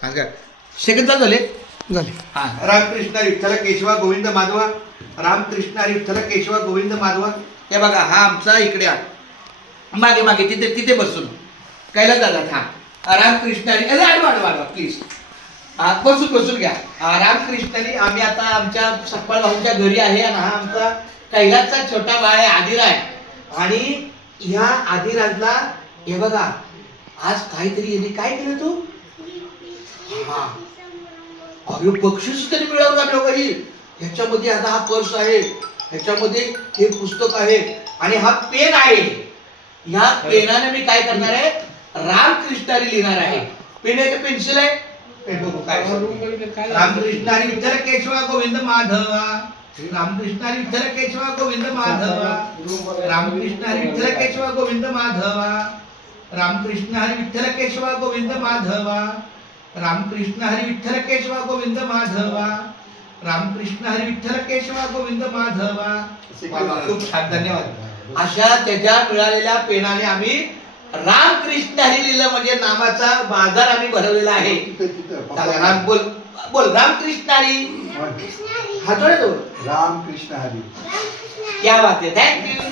सांगा सेकंड चालू झाले झाले. हा. रामकृष्ण विठ्ठल केशवा गोविंद माधवा. रामकृष्ण विठ्ठल केशवा गोविंद माधवा. हे बघा हा आमचा इकडे मागे मागे तिथे तिथे बसून कैलास दादा हा रामकृष्णारी वाढवा प्लीज बसून बसून घ्या. रामकृष्णारी आम्ही आता आमच्या सपकाळ भाऊंच्या घरी आहे आणि हा आमचा कैलासचा छोटा बाळ आहे आदिराज. आणि ह्या आदिराजला हे बघा आज काहीतरी यांनी काय केलं तू हा अरे बक्षीस तरी मिळवलं का काही. ह्याच्यामध्ये आता हा पर्स आहे, ह्याच्यामध्ये हे पुस्तक आहे आणि हा पेन आहे. ह्या पेनाने मी काय करणार आहे रामकृष्णारी लिहिणार आहे. पेन आहे का पेन्सिल आहे पेन बघू काय रामकृष्णारी विठ्ठल केशवा गोविंद माधवा. रामकृष्णारी विठ्ठल केशवा गोविंद माधवा. रामकृष्णारी विठ्ठल केशवा गोविंद माधवा. रामकृष्ण हरी विठ्ठल केशवा गोविंद माधवा. रामकृष्ण हरी विठ्ठल केशवा गोविंद माधवा. रामकृष्ण हरी विठ्ठल केशवा गोविंद माधवा. खूप छान धन्यवाद. अशा त्याच्या मिळालेल्या पेनाने आम्ही रामकृष्ण हरी लिहिलं म्हणजे नामाचा बाजार आम्ही भरवलेला आहे. राम बोल बोल रामकृष्ण हरी हात जोडे तो रामकृष्ण हरी. क्या बात है थँक्यू.